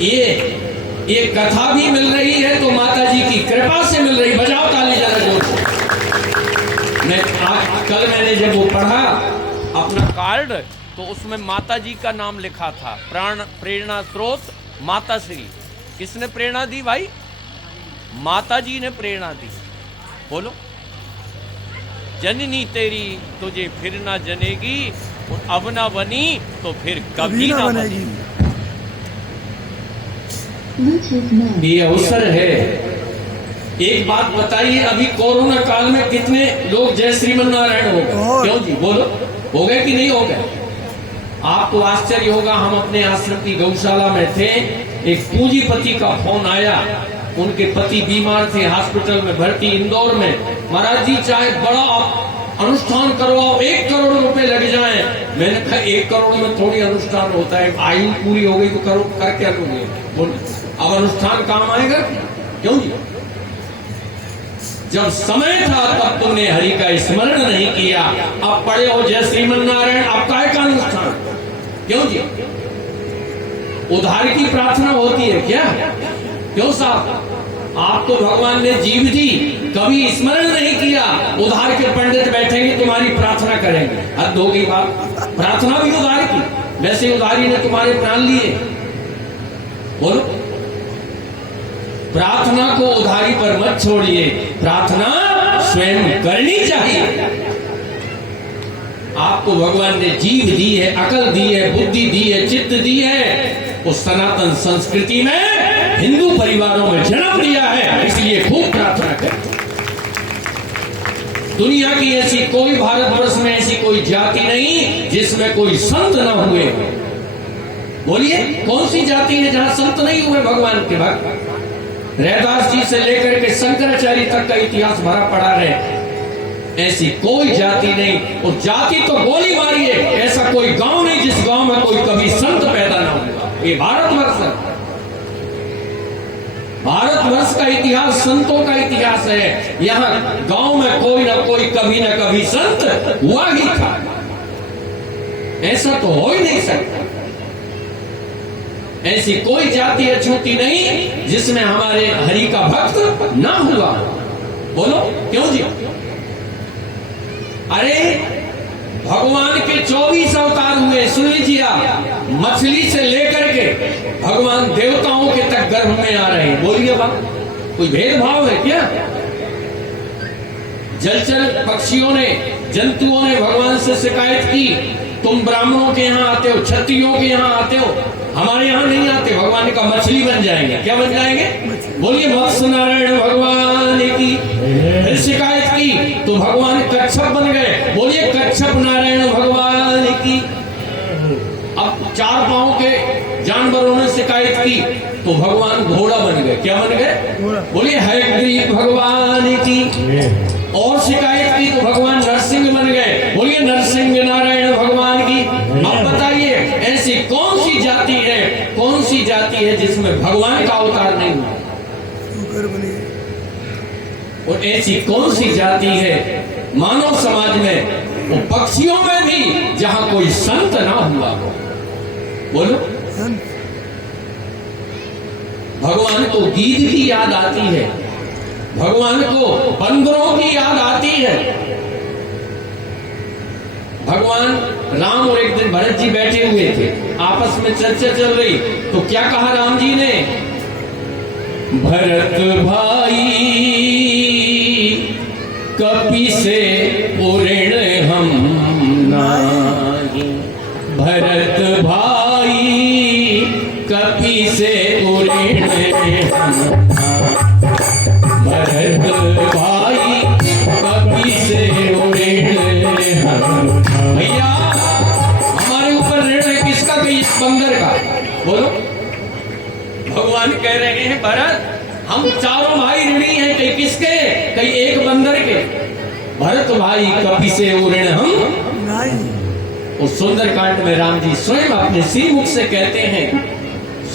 ये कथा भी मिल रही है तो माता जी की कृपा से मिल रही। बजाओ ताली जरा जोर से। कल मैंने जब वो पढ़ा अपना कार्ड तो उसमें माता जी का नाम लिखा था, प्रेरणा स्रोत माता श्री। किसने प्रेरणा दी भाई? माता जी ने प्रेरणा दी। बोलो, जननी तेरी तुझे फिर ना जनेगी, और अब ना बनी तो फिर कभी ना बनेगी। ये अवसर है। एक बात बताइए, अभी कोरोना काल में कितने लोग जय श्रीमन नारायण हो गए? क्यों जी? बोलो, हो गए कि नहीं हो गए? आपको आश्चर्य होगा, हम अपने आश्रम की गौशाला में थे, एक पूंजीपति का फोन आया। उनके पति बीमार थे, हॉस्पिटल में भर्ती इंदौर में। महाराज जी चाहे बड़ा अनुष्ठान करवाओ, 1 करोड़ रुपए लग जाए। मैंने कहा 1 करोड़ में थोड़ी अनुष्ठान होता है, आयु पूरी हो गई तो करोड़ कर क्या लोगे? अब अनुष्ठान काम आएगा? क्यों जी? जब समय था तब तुमने हरि का स्मरण नहीं किया। अब पढ़े हो जय श्रीमन नारायण, अब काय का अनुष्ठान? क्यों जी? उद्धार की प्रार्थना होती है क्या? क्यों साहब? आप तो भगवान ने जीव दी, कभी स्मरण नहीं किया। उद्धार के पंडित बैठेंगे, तुम्हारी प्रार्थना करेंगे। हद हो गई बात। प्रार्थना भी उद्धार की, वैसे उद्धारी ने तुम्हारे प्राण लिए। बोलो, प्रार्थना को उधारी पर मत छोड़िए, प्रार्थना स्वयं करनी चाहिए। आपको भगवान ने जीव दी है, अकल दी है, बुद्धि दी है, चित्त दी है। उस सनातन संस्कृति में हिंदू परिवारों में जन्म दिया है, इसलिए खूब प्रार्थना करें। दुनिया की ऐसी कोई, भारतवर्ष में ऐसी कोई जाति नहीं जिसमें कोई संत न हुए। बोलिए, कौन सी जाति है जहां संत नहीं हुए भगवान के भक्त? रैदास जी से लेकर के शंकराचार्य तक का इतिहास भरा पड़ा है। ऐसी कोई जाति नहीं। और जाति तो गोली मारी है, ऐसा कोई गांव नहीं जिस गांव में कोई कभी संत पैदा ना हुआ। ये भारतवर्ष है। भारतवर्ष का इतिहास संतों का इतिहास है। यहाँ गांव में कोई ना कोई कभी ना कभी संत हुआ ही था। ऐसा तो हो ही नहीं सकता। ऐसी कोई जाति अछूती नहीं जिसमें हमारे हरि का भक्त ना हुआ। बोलो, क्यों जी? अरे भगवान के 24 अवतार हुए, सुन लीजिए आप। मछली से लेकर के भगवान देवताओं के तक गर्भ में आ रहे हैं। बोलिए बात, कोई भेदभाव है क्या? जलचर पक्षियों ने, जंतुओं ने भगवान से शिकायत की, तुम ब्राह्मणों के यहाँ आते हो, क्षत्रियों के यहाँ आते हो, हमारे यहाँ नहीं आते। भगवान का मछली बन जाएंगे। क्या बन जाएंगे? बोलिए, मत्स्य नारायण भगवान की। फिर शिकायत की तो भगवान कच्छप बन गए। बोलिए, कच्छप नारायण भगवान की। अब 4 पांव के जानवरों ने शिकायत की तो भगवान घोड़ा बन गए। क्या बन गए? बोलिए, हयग्रीव भगवान की। और शिकायत की तो भगवान नरसिंह बन गए। बोलिए, नरसिंह नारायण भगवान की। अब बताइए, ऐसी कौन सी जाति है, कौन सी जाति है जिसमें भगवान का अवतार नहीं हुआ? और ऐसी कौन सी जाति है मानव समाज में, वो पक्षियों में भी, जहां कोई संत ना हुआ हो? बोलो, भगवान को गीध की याद आती है, भगवान को बंदरों की याद आती है। भगवान राम और एक दिन भरत जी बैठे हुए थे, आपस में चर्चा चल रही, तो क्या कहा राम जी ने? भरत भाई कपि से पुरेण हम नाही। भरत भाई कपि से पुरेण हम। भरत भाई कपि से पुरेण हम। भैया, हमारे ऊपर ऋण है किसका? कहीं बंदर का। बोलो, भगवान कह रहे हैं भरत, हम चारों भाई ऋणी हैं। कहीं किसके? कहीं एक बंदर के। भरत भाई कपि से ऋण हम नहीं। और सुंदरकांड में राम जी स्वयं अपने श्रीमुख से कहते हैं,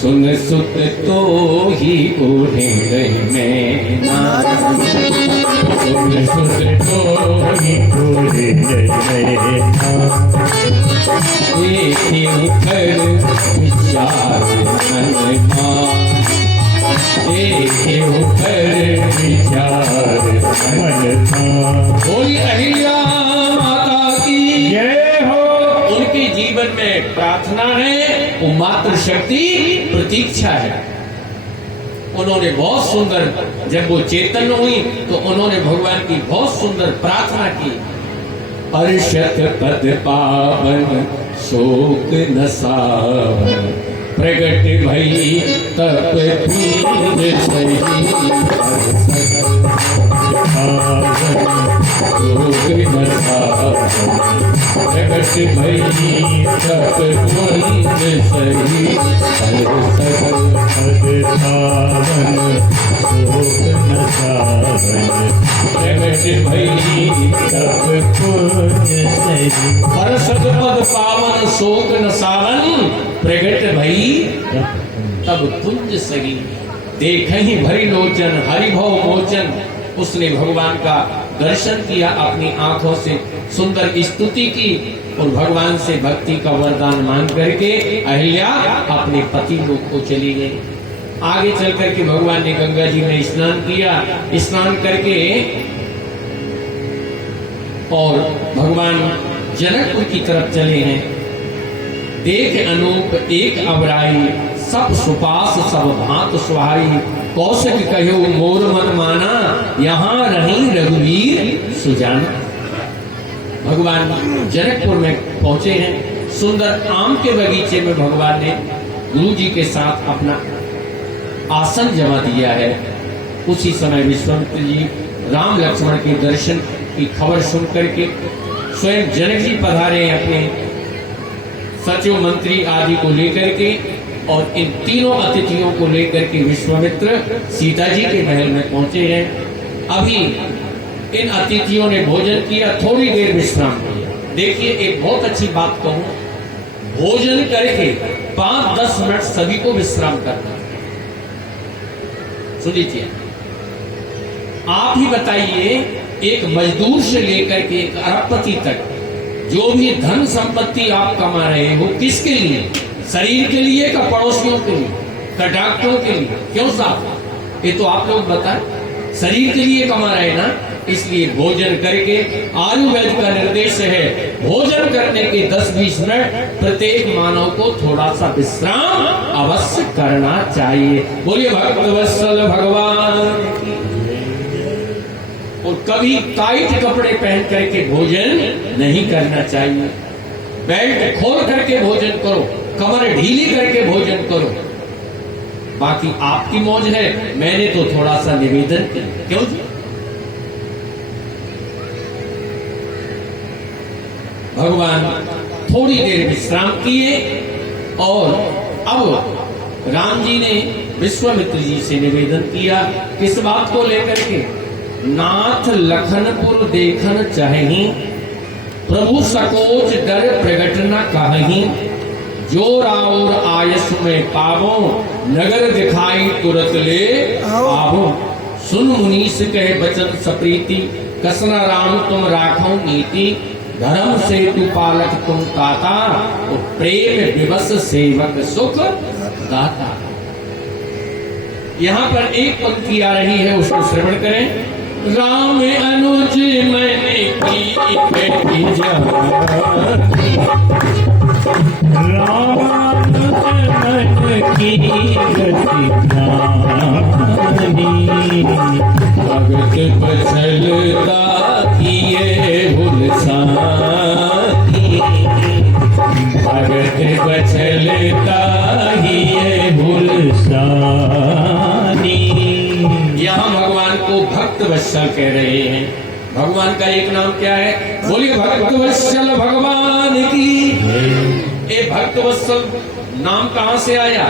सुन सुत तो ही ओढ़े में नाम। सुन सुत तो ही ओढ़े में नाम। एक ही कर विचार मन मातृशक्ति प्रतीक्षा है। उन्होंने बहुत सुंदर, जब वो चेतन हुई तो उन्होंने भगवान की बहुत सुंदर प्रार्थना की। अर्षत पद पावन शोक न सावन, प्रगट भई तप धीर सही, शोक न सावन, प्रगट भई तप धीर सही, पद पावन शोक न सावन, प्रगट भई तप पुण्य सही। हर्षद पद पावन शोक न सावन, प्रगट भई तब पुंज सही। देखहि भरी लोचन हरि भव मोचन। उसने भगवान का दर्शन किया, अपनी आंखों से सुंदर स्तुति की और भगवान से भक्ति का वरदान मांग करके अहिल्या अपने पति लोग को चली गई। आगे चल करके भगवान ने गंगा जी में स्नान किया। स्नान करके और भगवान जनकपुर की तरफ चले हैं। देख अनूप एक अबराई, सब सुपास सब भांत सुहाई। कौशिक कहो मोर मन माना, यहाँ रही रघुवीर सुजाना। भगवान जनकपुर में पहुंचे हैं। सुंदर आम के बगीचे में भगवान ने गुरु जी के साथ अपना आसन जमा दिया है। उसी समय विश्वामित्र जी राम लक्ष्मण के दर्शन की खबर सुन करके स्वयं जनक जी पधारे हैं अपने सचिव मंत्री आदि को लेकर के, और इन तीनों अतिथियों को लेकर के विश्वामित्र सीता जी के महल में पहुंचे हैं। अभी इन अतिथियों ने भोजन किया, थोड़ी देर विश्राम किया। देखिए एक बहुत अच्छी बात कहूं, भोजन करके 5-10 मिनट सभी को विश्राम करना। सुन लीजिए, आप ही बताइए, एक मजदूर से लेकर के एक अरबपति तक जो भी धन संपत्ति आप कमा रहे हो, किसके लिए? शरीर के लिए का पड़ोसियों के लिए का डॉक्टरों के लिए? क्यों साहब, ये तो आप लोग बताएं। शरीर के लिए कमा रहे ना, इसलिए भोजन करके, आयुर्वेद का निर्देश है भोजन करने के 10-20 मिनट प्रत्येक मानव को थोड़ा सा विश्राम अवश्य करना चाहिए। बोलिए भक्तवत्सल भगवान की। और कभी टाइट कपड़े पहन करके भोजन नहीं करना चाहिए। बेल्ट खोल करके भोजन करो, कमर ढीली करके भोजन करो। बाकी आपकी मौज है, मैंने तो थोड़ा सा निवेदन किया। क्यों जी? भगवान थोड़ी देर विश्राम किए और अब राम जी ने विश्वामित्र जी से निवेदन किया। किस बात को लेकर के? नाथ लखनपुर देखन चाहि, प्रभु सकोच डर प्रगट न कहहि। जो राउर आयस में पावो, नगर दिखाई तुरत ले आवो। सुन मुनीस कहे बचन सप्रीति, कसना राम तुम राखो नीति। धर्म से तू पालक तुम ताता, और प्रेम विवश सेवक सुख दाता। यहाँ पर एक पंक्ति आ रही है, उसको श्रवण करें। राम अनुज मैंने की बेटी जानी, राम अनुज की बेटी जानी। भगत बचलता किए हुलसानी, भगत बचलता किए हुलसानी। यहाँ भगवान को भक्त वत्सल कह रहे हैं। भगवान का एक नाम क्या है? बोलिए भक्त वत्सल भगवान की। ये भक्त वत्सल नाम कहाँ से आया?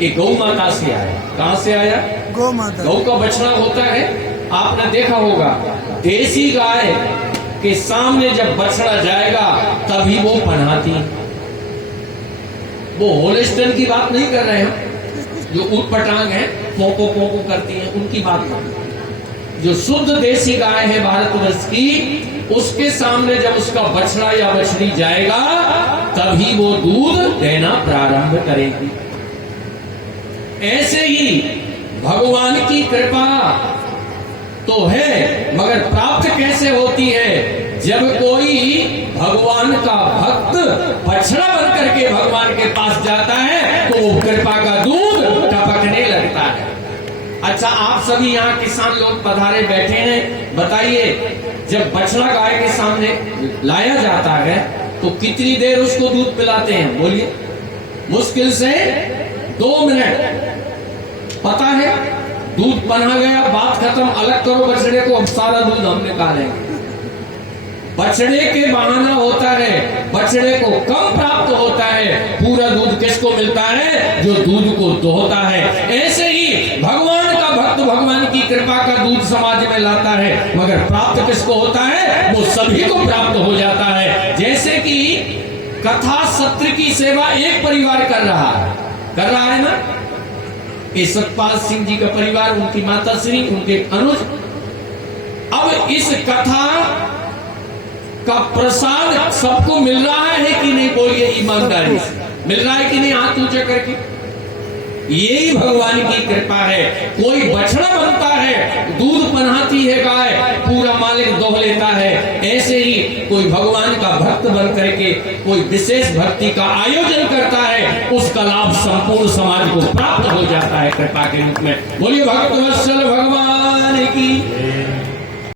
ये गौ माता से आया। कहाँ से आया? गौ माता। गौ का बछड़ा होता है, आपने देखा होगा। देसी गाय के सामने जब बछड़ा जाएगा तभी वो पन्हाती। वो होलिस्टन की बात नहीं कर रहे हैं, जो ऊट पटांग है, पोपो पोपो करती हैं, उनकी बात नहीं। जो शुद्ध देसी गाय है भारतवर्ष की, उसके सामने जब उसका बछड़ा या बछड़ी जाएगा तभी वो दूध देना प्रारंभ करेगी। ऐसे ही भगवान की कृपा तो है, मगर प्राप्त कैसे होती है? जब कोई भगवान का भक्त बछड़ा बन करके भगवान के पास जाता है तो वो कृपा का दूध टपकने लगता है। अच्छा, आप सभी यहाँ किसान लोग पधारे बैठे हैं, बताइए जब बछड़ा गाय के सामने लाया जाता है तो कितनी देर उसको दूध पिलाते हैं? बोलिए। मुश्किल से 2 मिनट। पता है, दूध बना गया, बात खत्म, अलग करो बछड़े को, अब सारा दूध हम निकालेंगे। बछड़े के बहाना होता है, बछड़े को कम प्राप्त होता है, पूरा दूध किसको मिलता है? जो दूध को दोहता है। ऐसे ही भगवान का भक्त भगवान की कृपा का दूध समाज में लाता है, मगर प्राप्त किसको होता है? वो सभी को प्राप्त हो जाता है। जैसे कि कथा सत्र की सेवा एक परिवार कर रहा है ना, ये सतपाल सिंह जी का परिवार, उनकी माता श्री, उनके अनुज। अब इस कथा का प्रसाद सबको मिल रहा है कि नहीं? बोलिए ईमानदारी से, मिल रहा है कि नहीं? हाथ ऊंचे करके। यही भगवान की कृपा है। कोई बछड़ा बनता है, दूध पनहाती है गाय, पूरा मालिक दोह लेता है। ऐसे ही कोई भगवान का भक्त बन करके कोई विशेष भक्ति का आयोजन करता है, उसका लाभ संपूर्ण समाज को प्राप्त हो जाता है कृपा के रूप में। बोलिए भक्त वत्सल भगवान की।